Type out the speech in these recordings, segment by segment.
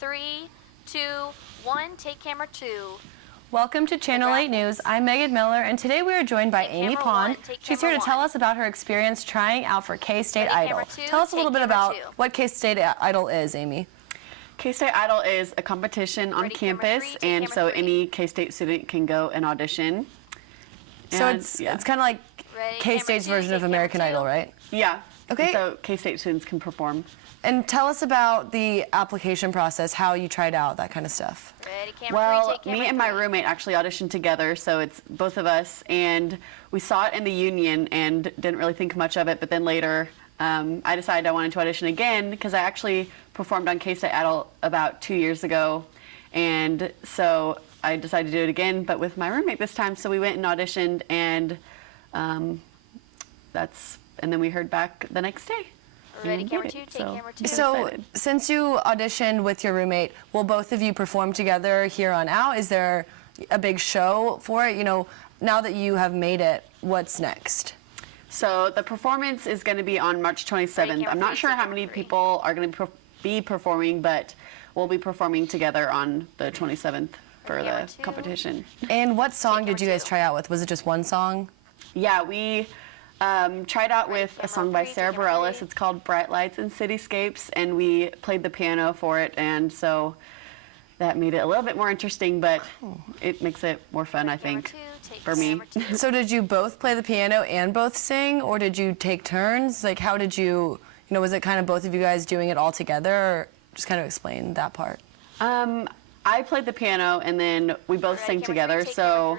3, 2, 1, take camera 2. Welcome to Channel 8 News. I'm Megan Miller, and today we are joined by Amy Pond. She's here to tell us about her experience trying out for K-State Idol. Tell us a little bit about what K-State Idol is, Amy. K-State Idol is a competition on campus, and so any K-State student can go and audition. So it's kind of like K-State's version of American Idol, right? Yeah. Okay. So K-State students can perform. And tell us about the application process, how you tried out, that kind of stuff. Well, me and my roommate actually auditioned together, so it's both of us, and we saw it in the union and didn't really think much of it, but then later I decided I wanted to audition again because I actually performed on K-State Idol about 2 years ago, and so I decided to do it again, but with my roommate this time, so we went and auditioned, and and then we heard back the next day. Ready, camera 2, take camera 2. So, since you auditioned with your roommate, will both of you perform together here on out? Is there a big show for it? You know, now that you have made it, what's next? So, the performance is going to be on March 27th. I'm not sure how many people are going to be performing, but we'll be performing together on the 27th for the competition. And what song did you guys try out with? Was it just one song? Yeah, we tried out with a song by Sarah Bareilles. It's called Bright Lights and Cityscapes, and we played the piano for it, and so that made it a little bit more interesting, but it makes it more fun, I think, for me. So did you both play the piano and both sing, or did you take turns? Like, how did you know, was it kind of both of you guys doing it all together, or just kind of explain that part? I played the piano, and then we both sang together, so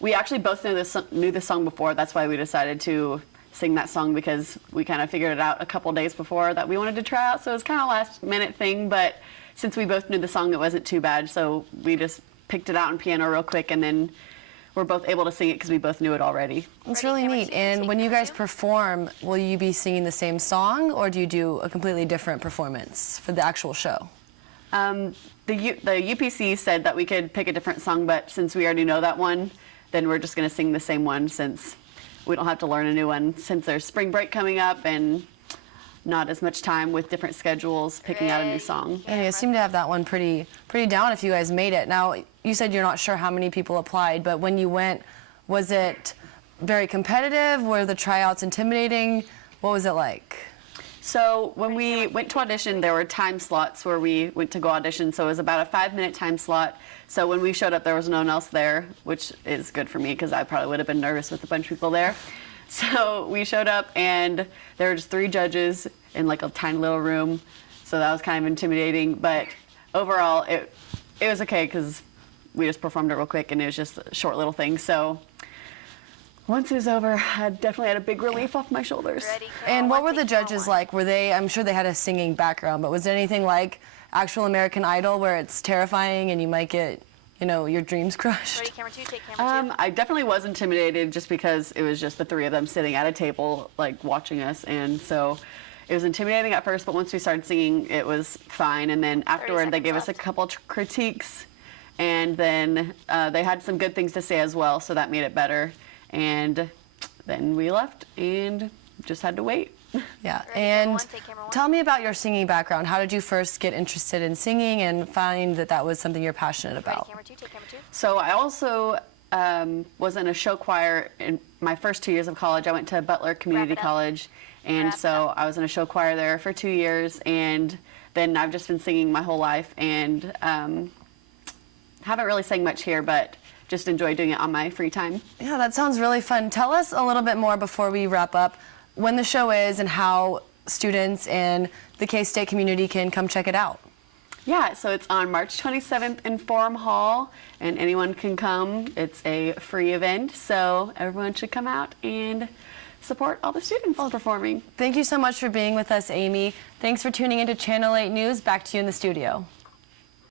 we actually both knew this song before. That's why we decided to sing that song, because we kind of figured it out a couple days before that we wanted to try out. So it was kind of a last minute thing, but since we both knew the song, it wasn't too bad. So we just picked it out on piano real quick, and then we're both able to sing it because we both knew it already. It's really neat. And when you guys perform, will you be singing the same song, or do you do a completely different performance for the actual show? The UPC said that we could pick a different song, but since we already know that one, then we're just going to sing the same one, since we don't have to learn a new one, since there's spring break coming up and not as much time with different schedules picking out a new song. Yeah, you seem to have that one pretty down if you guys made it. Now, you said you're not sure how many people applied, but when you went, was it very competitive? Were the tryouts intimidating? What was it like? So when we went to audition, there were time slots where we went to go audition. So it was about a 5-minute time slot. So when we showed up, there was no one else there, which is good for me because I probably would have been nervous with a bunch of people there. So we showed up, and there were just 3 judges in like a tiny little room. So that was kind of intimidating. But overall, it was okay because we just performed it real quick, and it was just a short little thing. So once it was over, I definitely had a big relief off my shoulders. And what were the judges like? Were they, I'm sure they had a singing background, but was there anything like actual American Idol where it's terrifying and you might get, you know, your dreams crushed? Ready, camera 2, take camera 2. I definitely was intimidated just because it was just the 3 of them sitting at a table, like, watching us, and so it was intimidating at first, but once we started singing, it was fine, and then afterward they gave us a couple critiques, and then they had some good things to say as well, so that made it better. And then we left and just had to wait. Yeah, and tell me about your singing background. How did you first get interested in singing and find that that was something you're passionate about? So I also was in a show choir in my first 2 years of college. I went to Butler Community College, and so I was in a show choir there for 2 years, and then I've just been singing my whole life, and haven't really sang much here, but just enjoy doing it on my free time. Yeah, that sounds really fun. Tell us a little bit more before we wrap up when the show is and how students and the K-State community can come check it out. Yeah, so it's on March 27th in Forum Hall, and anyone can come. It's a free event, so everyone should come out and support all the students performing. Thank you so much for being with us, Amy. Thanks for tuning into Channel 8 News. Back to you in the studio.